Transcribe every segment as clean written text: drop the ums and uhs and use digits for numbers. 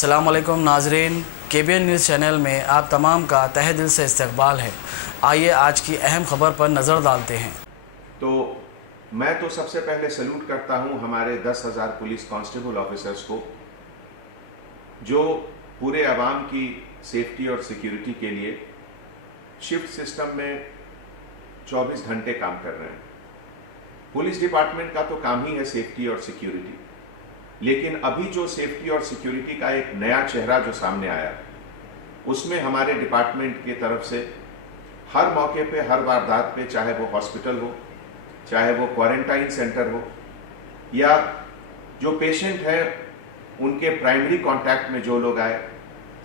अस्सलाम वालेकुम नाजरीन, KBN न्यूज़ चैनल में आप तमाम का तहे दिल से इस्तकबाल है। आइए आज की अहम खबर पर नज़र डालते हैं। तो मैं तो सबसे पहले सल्यूट करता हूं हमारे 10,000 पुलिस कांस्टेबल ऑफिसर्स को, जो पूरे आवाम की सेफ्टी और सिक्योरिटी के लिए शिफ्ट सिस्टम में 24 घंटे काम कर रहे हैं। पुलिस डिपार्टमेंट का तो काम ही है सेफ्टी और सिक्योरिटी, लेकिन अभी जो सेफ्टी और सिक्योरिटी का एक नया चेहरा जो सामने आया, उसमें हमारे डिपार्टमेंट की तरफ से हर मौके पे, हर वारदात पे, चाहे वो हॉस्पिटल हो, चाहे वो क्वारंटाइन सेंटर हो, या जो पेशेंट है उनके प्राइमरी कांटेक्ट में जो लोग आए,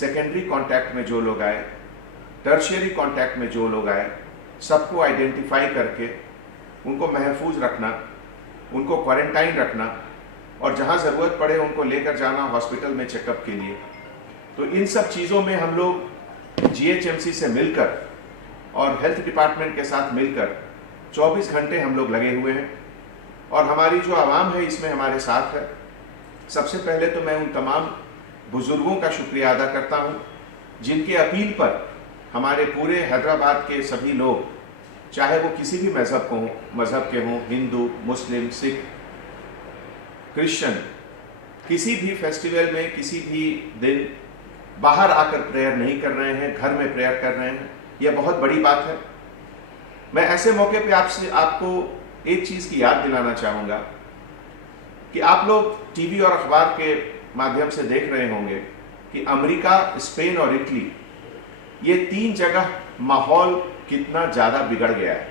सेकेंडरी कांटेक्ट में जो लोग आए, टर्शियरी कांटेक्ट में जो लोग आए, सबको आइडेंटिफाई करके उनको महफूज रखना, उनको क्वारंटाइन रखना और जहां ज़रूरत पड़े उनको लेकर जाना हॉस्पिटल में चेकअप के लिए। तो इन सब चीज़ों में हम लोग GHMC से मिलकर और हेल्थ डिपार्टमेंट के साथ मिलकर 24 घंटे हम लोग लगे हुए हैं, और हमारी जो आवाम है इसमें हमारे साथ है। सबसे पहले तो मैं उन तमाम बुजुर्गों का शुक्रिया अदा करता हूं, जिनके अपील पर हमारे पूरे हैदराबाद के सभी लोग, चाहे वो किसी भी मज़हब के हों, हिंदू, मुस्लिम, सिख, क्रिश्चियन, किसी भी फेस्टिवल में, किसी भी दिन बाहर आकर प्रेयर नहीं कर रहे हैं, घर में प्रेयर कर रहे हैं। यह बहुत बड़ी बात है। मैं ऐसे मौके पे आपको एक चीज़ की याद दिलाना चाहूँगा कि आप लोग टीवी और अखबार के माध्यम से देख रहे होंगे कि अमेरिका, स्पेन और इटली, ये 3 जगह माहौल कितना ज़्यादा बिगड़ गया है।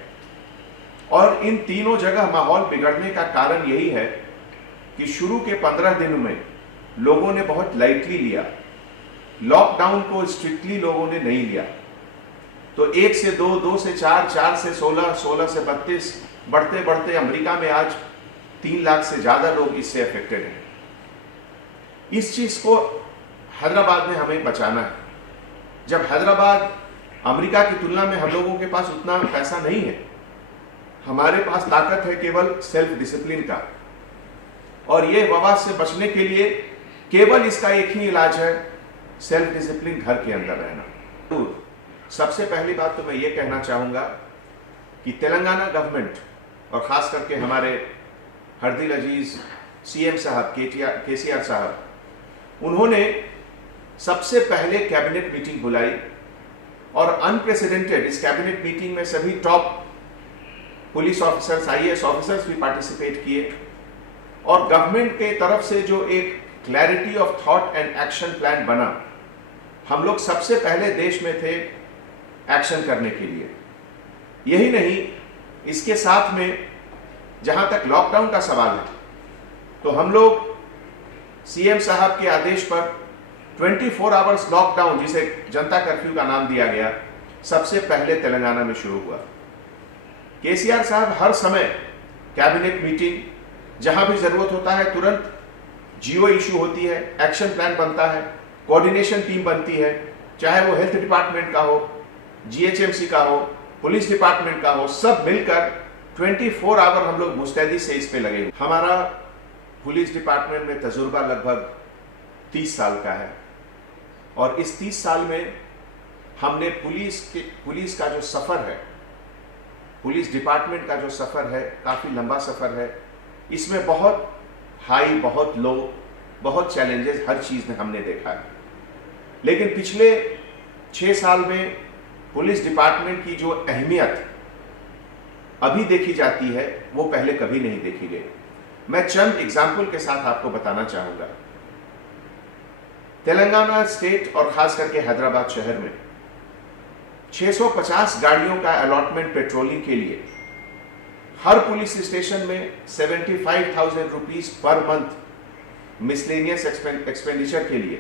और इन तीनों जगह माहौल बिगड़ने का कारण यही है कि शुरू के 15 दिनों में लोगों ने बहुत लाइटली लिया, लॉकडाउन को स्ट्रिक्टली लोगों ने नहीं लिया। तो 1 से 2, 2 से 4, 4 से 16, 16 से 32, बढ़ते बढ़ते अमेरिका में आज 3 लाख से ज्यादा लोग इससे अफेक्टेड हैं। इस चीज को हैदराबाद में हमें बचाना है। जब हैदराबाद अमेरिका की तुलना में हम लोगों के पास उतना पैसा नहीं है, हमारे पास ताकत है केवल सेल्फ डिसिप्लिन का, और ये वबा से बचने के लिए केवल इसका एक ही इलाज है, सेल्फ डिसिप्लिन, घर के अंदर रहना। सबसे पहली बात तो मैं ये कहना चाहूंगा कि तेलंगाना गवर्नमेंट और खास करके हमारे हरदिल अजीज CM साहब, KCR साहब, उन्होंने सबसे पहले कैबिनेट मीटिंग बुलाई और अनप्रेसिडेंटेड इस कैबिनेट मीटिंग में सभी top police officers, IAS officers भी पार्टिसिपेट किए, और गवर्नमेंट के तरफ से जो एक clarity of thought and action plan बना, हम लोग सबसे पहले देश में थे एक्शन करने के लिए। यही नहीं, इसके साथ में जहां तक लॉकडाउन का सवाल है, तो हम लोग CM साहब के आदेश पर 24 आवर्स लॉकडाउन, जिसे जनता कर्फ्यू का नाम दिया गया, सबसे पहले तेलंगाना में शुरू हुआ। KCR साहब हर समय कैबिनेट मीटिंग, जहां भी जरूरत होता है तुरंत GO इशू होती है, एक्शन प्लान बनता है, कोऑर्डिनेशन टीम बनती है, चाहे वो हेल्थ डिपार्टमेंट का हो, GHMC का हो, पुलिस डिपार्टमेंट का हो, सब मिलकर 24 आवर हम लोग मुस्तैदी से इस पे लगे। हमारा पुलिस डिपार्टमेंट में तजुर्बा लगभग 30 साल का है, और इस 30 साल में हमने पुलिस का जो सफर है, पुलिस डिपार्टमेंट का जो सफर है, काफी लंबा सफर है। इसमें बहुत हाई, बहुत लो, बहुत चैलेंजेस, हर चीज में हमने देखा है। लेकिन पिछले 6 साल में पुलिस डिपार्टमेंट की जो अहमियत अभी देखी जाती है, वो पहले कभी नहीं देखी गई। मैं चंद एग्जाम्पल के साथ आपको बताना चाहूंगा। तेलंगाना स्टेट और खास करके हैदराबाद शहर में 650 गाड़ियों का अलॉटमेंट पेट्रोलिंग के लिए, हर पुलिस स्टेशन में 75,000 rupees per month miscellaneous expenditure के लिए,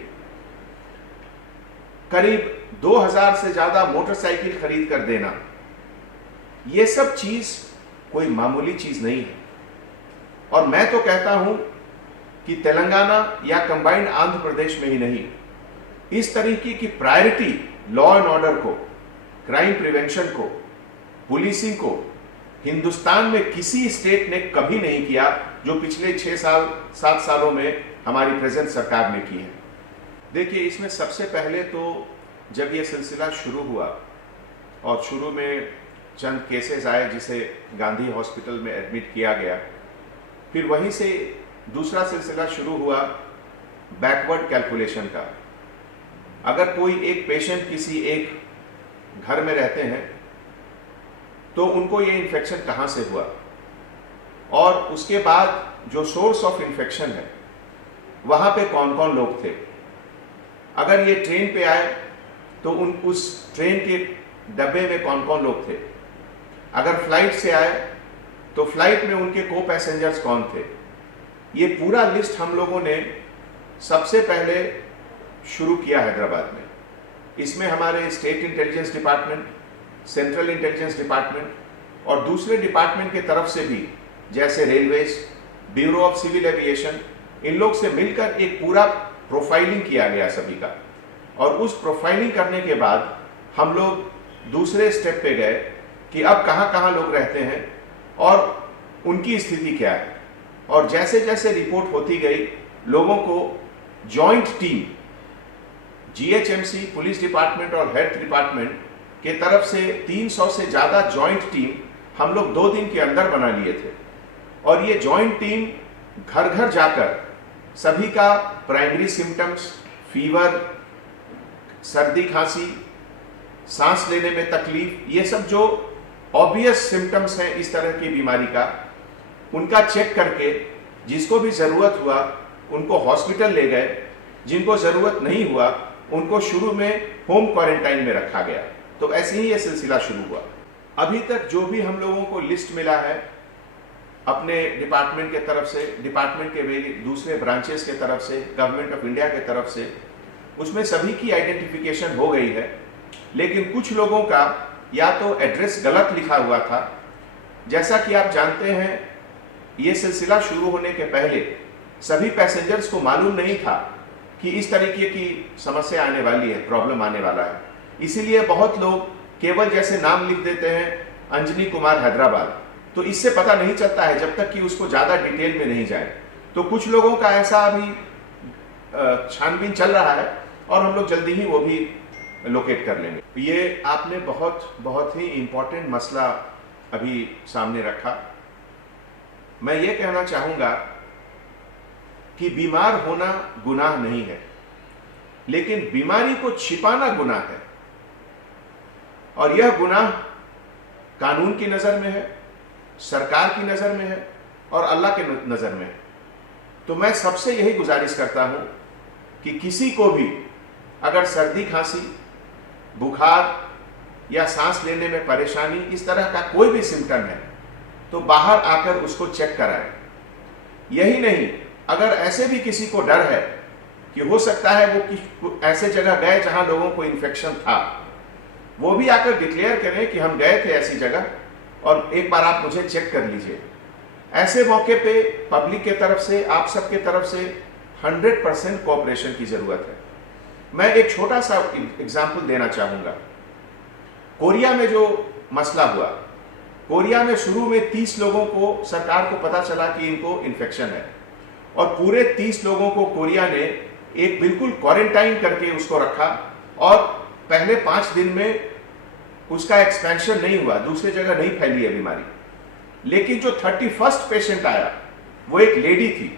करीब 2000 से ज्यादा मोटरसाइकिल खरीद कर देना, यह सब चीज कोई मामूली चीज नहीं है। और मैं तो कहता हूं कि तेलंगाना या कंबाइंड आंध्र प्रदेश में ही नहीं, इस तरीके की प्रायोरिटी लॉ एंड ऑर्डर को, क्राइम प्रिवेंशन को, पुलिसिंग को हिंदुस्तान में किसी स्टेट ने कभी नहीं किया, जो पिछले 6 साल 7 सालों में हमारी प्रेजेंट सरकार ने की है। देखिए, इसमें सबसे पहले तो जब ये सिलसिला शुरू हुआ और शुरू में चंद केसेस आए जिसे गांधी हॉस्पिटल में एडमिट किया गया, फिर वहीं से दूसरा सिलसिला शुरू हुआ बैकवर्ड कैलकुलेशन का। अगर कोई एक पेशेंट किसी एक घर में रहते हैं तो उनको ये इन्फेक्शन कहाँ से हुआ, और उसके बाद जो सोर्स ऑफ इन्फेक्शन है वहाँ पे कौन कौन लोग थे। अगर ये ट्रेन पे आए तो उस ट्रेन के डब्बे में कौन कौन लोग थे। अगर फ्लाइट से आए तो फ्लाइट में उनके को पैसेंजर्स कौन थे। ये पूरा लिस्ट हम लोगों ने सबसे पहले शुरू किया हैदराबाद में। इसमें हमारे state intelligence department, central intelligence department और दूसरे डिपार्टमेंट के तरफ से भी, जैसे railways, bureau of civil aviation, इन लोग से मिलकर एक पूरा प्रोफाइलिंग किया गया सभी का। और उस प्रोफाइलिंग करने के बाद हम लोग दूसरे स्टेप पे गए कि अब कहाँ कहाँ लोग रहते हैं और उनकी स्थिति क्या है। और जैसे जैसे रिपोर्ट होती गई, लोगों को joint team, GHMC, police department और हेल्थ डिपार्टमेंट के तरफ से 300 से ज़्यादा जॉइंट टीम हम लोग 2 दिन के अंदर बना लिए थे। और ये जॉइंट टीम घर घर जाकर सभी का प्राइमरी सिम्टम्स, फीवर, सर्दी खांसी, सांस लेने में तकलीफ, ये सब जो ऑब्वियस सिम्टम्स हैं इस तरह की बीमारी का, उनका चेक करके जिसको भी ज़रूरत हुआ उनको हॉस्पिटल ले गए, जिनको ज़रूरत नहीं हुआ उनको शुरू में होम क्वारंटाइन में रखा गया। तो ऐसे ही ये सिलसिला शुरू हुआ। अभी तक जो भी हम लोगों को लिस्ट मिला है अपने डिपार्टमेंट के तरफ से, डिपार्टमेंट के दूसरे ब्रांचेस के तरफ से, गवर्नमेंट ऑफ इंडिया के तरफ से, उसमें सभी की आइडेंटिफिकेशन हो गई है। लेकिन कुछ लोगों का या तो एड्रेस गलत लिखा हुआ था। जैसा कि आप जानते हैं, ये सिलसिला शुरू होने के पहले सभी पैसेंजर्स को मालूम नहीं था कि इस तरीके की समस्या आने वाली है, प्रॉब्लम आने वाला है। इसीलिए बहुत लोग केवल जैसे नाम लिख देते हैं अंजनी कुमार हैदराबाद, तो इससे पता नहीं चलता है जब तक कि उसको ज़्यादा डिटेल में नहीं जाए। तो कुछ लोगों का ऐसा अभी छानबीन चल रहा है और हम लोग जल्दी ही वो भी लोकेट कर लेंगे। ये आपने बहुत ही इम्पोर्टेंट मसला अभी सामने रखा। मैं ये कहना चाहूँगा कि बीमार होना गुनाह नहीं है, लेकिन बीमारी को छिपाना गुनाह है। और यह गुनाह कानून की नज़र में है, सरकार की नज़र में है और अल्लाह के नज़र में है। तो मैं सबसे यही गुजारिश करता हूँ कि किसी को भी अगर सर्दी खांसी, बुखार या सांस लेने में परेशानी, इस तरह का कोई भी सिम्टम है तो बाहर आकर उसको चेक कराएं। यही नहीं, अगर ऐसे भी किसी को डर है कि हो सकता है वो ऐसे जगह गए जहां लोगों को इन्फेक्शन था, वो भी आकर डिक्लेयर करें कि हम गए थे ऐसी जगह और एक बार आप मुझे चेक कर लीजिए। ऐसे मौके पे पब्लिक के तरफ से, आप सबके तरफ से 100% कोऑपरेशन की जरूरत है। मैं एक छोटा सा एग्जाम्पल देना चाहूँगा। कोरिया में जो मसला हुआ, कोरिया में शुरू में 30 लोगों को सरकार को पता चला कि इनको इन्फेक्शन है और पूरे 30 लोगों को कोरिया ने एक बिल्कुल क्वारंटाइन करके उसको रखा और पहले 5 दिन में उसका एक्सपेंशन नहीं हुआ, दूसरी जगह नहीं फैली है बीमारी। लेकिन जो 31st पेशेंट आया वो एक लेडी थी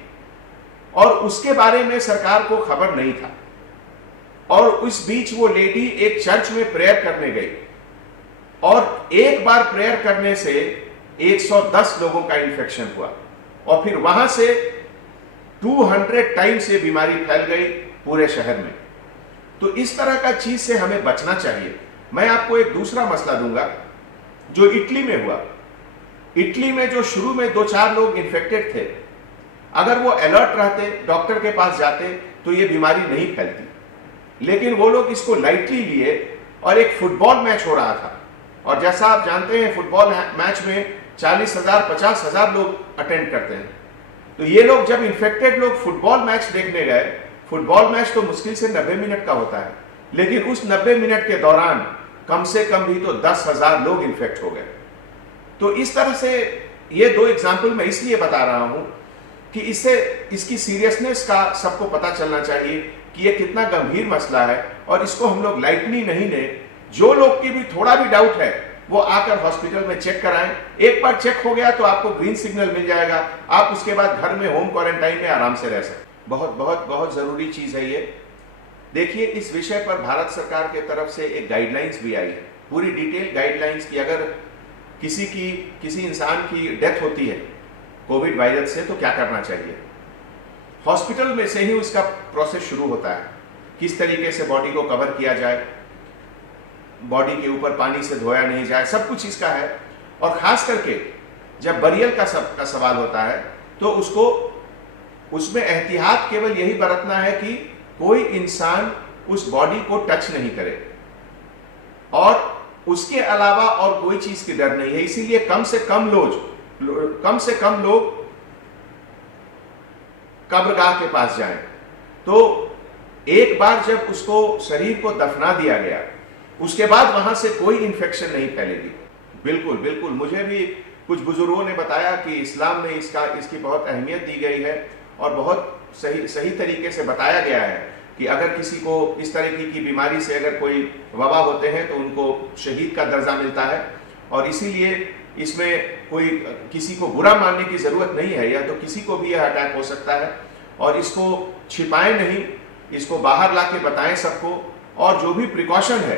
और उसके बारे में सरकार को खबर नहीं था। और उस बीच वो लेडी एक चर्च में प्रेयर करने गई और एक बार प्रेयर करने से 110 लोगों का इन्फेक्शन हुआ और फिर वहां से 200 टाइम से बीमारी फैल गई पूरे शहर में। तो इस तरह का चीज से हमें बचना चाहिए। मैं आपको एक दूसरा मसला दूंगा जो इटली में हुआ। इटली में जो शुरू में 2-4 लोग इन्फेक्टेड थे, अगर वो अलर्ट रहते, डॉक्टर के पास जाते तो ये बीमारी नहीं फैलती। लेकिन वो लोग इसको लाइटली लिए और एक फुटबॉल मैच हो रहा था और जैसा आप जानते हैं फुटबॉल मैच में 40,000 50,000 लोग अटेंड करते हैं। तो ये लोग जब इन्फेक्टेड लोग फुटबॉल मैच देखने गए, फुटबॉल मैच तो मुश्किल से 90 मिनट का होता है, लेकिन उस 90 मिनट के दौरान कम से कम भी तो 10,000 लोग इन्फेक्ट हो गए। तो इस तरह से ये 2 एग्जाम्पल मैं इसलिए बता रहा हूं कि इससे इसकी सीरियसनेस का सबको पता चलना चाहिए कि ये कितना गंभीर मसला है और इसको हम लोग लाइटली नहीं लें। जो लोग की भी थोड़ा भी डाउट है वो आकर हॉस्पिटल में चेक कराएं। एक बार चेक हो गया तो आपको ग्रीन सिग्नल मिल जाएगा, आप उसके बाद घर में होम क्वारंटाइन में आराम से रह सकते। बहुत बहुत बहुत जरूरी चीज है ये। देखिए, इस विषय पर भारत सरकार के तरफ से एक गाइडलाइंस भी आई है, पूरी डिटेल गाइडलाइंस की। अगर किसी इंसान की डेथ होती है कोविड वायरस से तो क्या करना चाहिए। हॉस्पिटल में से ही उसका प्रोसेस शुरू होता है, किस तरीके से बॉडी को कवर किया जाए, बॉडी के ऊपर पानी से धोया नहीं जाए, सब कुछ इसका है। और खास करके जब बरियल का सवाल होता है तो उसमें एहतियात केवल यही बरतना है कि कोई इंसान उस बॉडी को टच नहीं करे और उसके अलावा और कोई चीज की डर नहीं है। इसीलिए कम से कम लोग कब्रगाह के पास जाएं। तो एक बार जब उसको शरीर को दफना दिया गया उसके बाद वहां से कोई इंफेक्शन नहीं फैलेगी। बिल्कुल बिल्कुल, मुझे भी कुछ बुजुर्गों ने बताया कि इस्लाम में इसकी बहुत अहमियत दी गई है और बहुत सही तरीके से बताया गया है कि अगर किसी को इस तरह की बीमारी से अगर कोई वबा होते हैं तो उनको शहीद का दर्जा मिलता है। और इसीलिए इसमें कोई किसी को बुरा मानने की जरूरत नहीं है, या तो किसी को भी यह अटैक हो सकता है। और इसको छिपाएं नहीं, इसको बाहर ला के बताएं सबको। और जो भी प्रिकॉशन है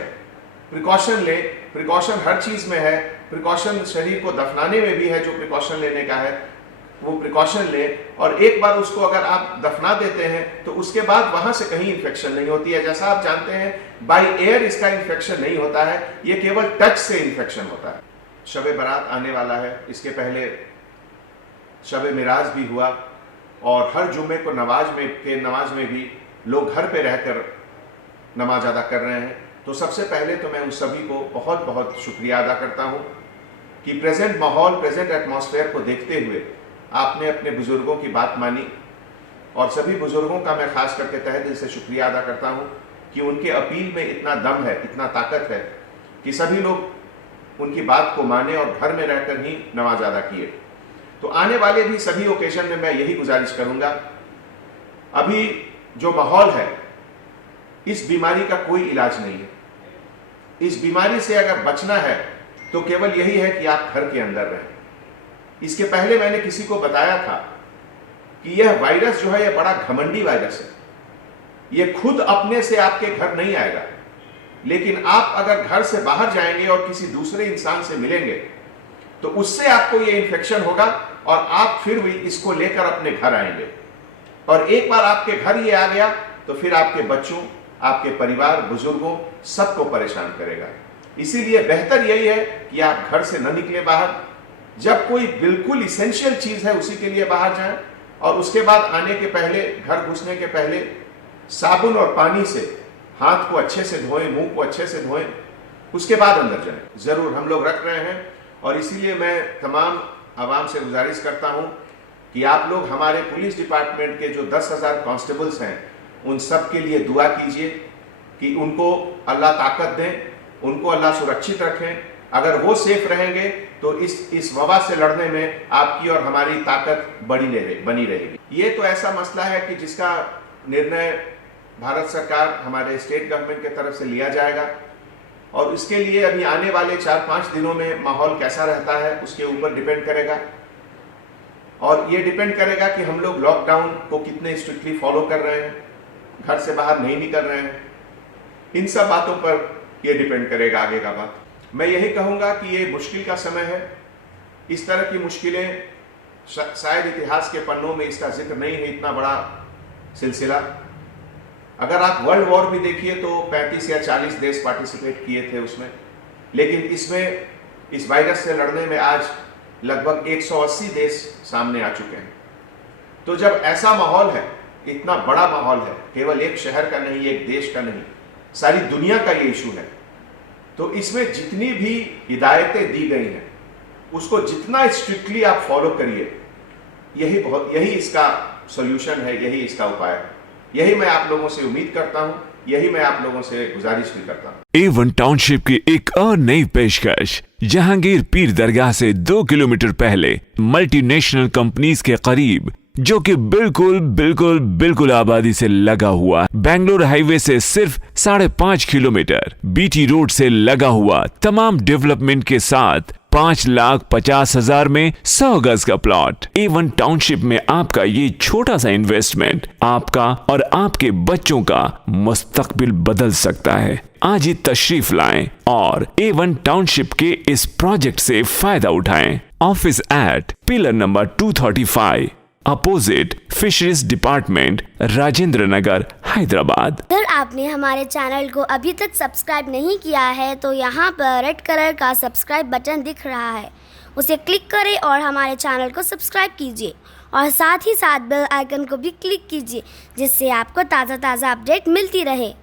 प्रिकॉशन ले, प्रिकॉशन हर चीज में है। प्रिकॉशन शरीर को दफनाने में भी है, जो प्रिकॉशन लेने का है वो प्रिकॉशन ले। और एक बार उसको अगर आप दफना देते हैं तो उसके बाद वहां से कहीं इंफेक्शन नहीं होती है। जैसा आप जानते हैं बाय एयर इसका इंफेक्शन नहीं होता है, ये केवल टच से इंफेक्शन होता है। शब बारात आने वाला है, इसके पहले शब मिराज भी हुआ और हर जुम्मे को नमाज में भी लोग घर पे रहकर नमाज अदा कर रहे हैं। तो सबसे पहले तो मैं उन सभी को बहुत बहुत शुक्रिया अदा करता हूं कि प्रेजेंट माहौल, प्रेजेंट एटमॉस्फेयर को देखते हुए आपने अपने बुजुर्गों की बात मानी। और सभी बुजुर्गों का मैं खास करके तहे दिल से शुक्रिया अदा करता हूं कि उनके अपील में इतना दम है, इतना ताकत है कि सभी लोग उनकी बात को माने और घर में रहकर ही नमाज अदा किए। तो आने वाले भी सभी ओकेजन में मैं यही गुजारिश करूंगा, अभी जो माहौल है इस बीमारी का कोई इलाज नहीं है। इस बीमारी से अगर बचना है तो केवल यही है कि आप घर के अंदर रहें। इसके पहले मैंने किसी को बताया था कि यह वायरस जो है यह बड़ा घमंडी वायरस है। यह खुद अपने से आपके घर नहीं आएगा, लेकिन आप अगर घर से बाहर जाएंगे और किसी दूसरे इंसान से मिलेंगे तो उससे आपको यह इंफेक्शन होगा और आप फिर भी इसको लेकर अपने घर आएंगे। और एक बार आपके घर ये आ गया तो फिर आपके बच्चों, आपके परिवार, बुजुर्गों सबको परेशान करेगा। इसीलिए बेहतर यही है कि आप घर से न निकले बाहर। जब कोई बिल्कुल इसेंशियल चीज है उसी के लिए बाहर जाएं और उसके बाद आने के पहले, घर घुसने के पहले साबुन और पानी से हाथ को अच्छे से धोएं, मुंह को अच्छे से धोएं, उसके बाद अंदर जाएं। जरूर हम लोग रख रहे हैं और इसीलिए मैं तमाम आवाम से गुजारिश करता हूं कि आप लोग हमारे पुलिस डिपार्टमेंट के जो 10,000 कांस्टेबल्स हैं उन सब के लिए दुआ कीजिए कि उनको अल्लाह ताकत दें, उनको अल्लाह सुरक्षित रखें। अगर वो सेफ रहेंगे तो इस वबा से लड़ने में आपकी और हमारी ताकत बनी रहेगी। ये तो ऐसा मसला है कि जिसका निर्णय भारत सरकार, हमारे स्टेट गवर्नमेंट की तरफ से लिया जाएगा और इसके लिए अभी आने वाले 4-5 दिनों में माहौल कैसा रहता है उसके ऊपर डिपेंड करेगा। और ये डिपेंड करेगा कि हम लोग लॉकडाउन को कितने स्ट्रिक्टली फॉलो कर रहे हैं, घर से बाहर नहीं निकल रहे हैं। इन सब बातों पर ये डिपेंड करेगा आगे का बात। मैं यही कहूंगा कि ये मुश्किल का समय है। इस तरह की मुश्किलें शायद इतिहास के पन्नों में इसका जिक्र नहीं है, इतना बड़ा सिलसिला। अगर आप वर्ल्ड वॉर भी देखिए तो 35 या 40 देश पार्टिसिपेट किए थे उसमें, लेकिन इसमें इस वायरस से लड़ने में आज लगभग 180 देश सामने आ चुके हैं। तो जब ऐसा माहौल है, इतना बड़ा माहौल है, केवल एक शहर का नहीं, एक देश का नहीं, सारी दुनिया का ये इशू है, तो इसमें जितनी भी हिदायतें दी गई हैं उसको जितना स्ट्रिक्टली आप फॉलो करिए, यही इसका सॉल्यूशन है, यही इसका उपाय है। यही मैं आप लोगों से उम्मीद करता हूं, यही मैं आप लोगों से गुजारिश भी करता हूं। A1 टाउनशिप की एक और नई पेशकश। जहांगीर पीर दरगाह से 2 किलोमीटर पहले मल्टीनेशनल कंपनीज के करीब जो कि बिल्कुल बिल्कुल बिल्कुल आबादी से लगा हुआ, बेंगलोर हाईवे से सिर्फ 5.5 किलोमीटर, बीटी रोड से लगा हुआ, तमाम डेवलपमेंट के साथ 5,50,000 में 100 गज का प्लॉट। A1 टाउनशिप में आपका ये छोटा सा इन्वेस्टमेंट आपका और आपके बच्चों का मुस्तकबिल बदल सकता है। आज ही तशरीफ लाएं और A1 टाउनशिप के इस प्रोजेक्ट से फायदा उठाएं। Office at pillar number 235 opposite fisheries department, Rajendra Nagar, Hyderabad. अगर आपने हमारे चैनल को अभी तक सब्सक्राइब नहीं किया है तो यहाँ पर रेड कलर का सब्सक्राइब बटन दिख रहा है, उसे क्लिक करें और हमारे चैनल को सब्सक्राइब कीजिए और साथ ही साथ बेल आइकन को भी क्लिक कीजिए, जिससे आपको ताज़ा अपडेट मिलती रहे।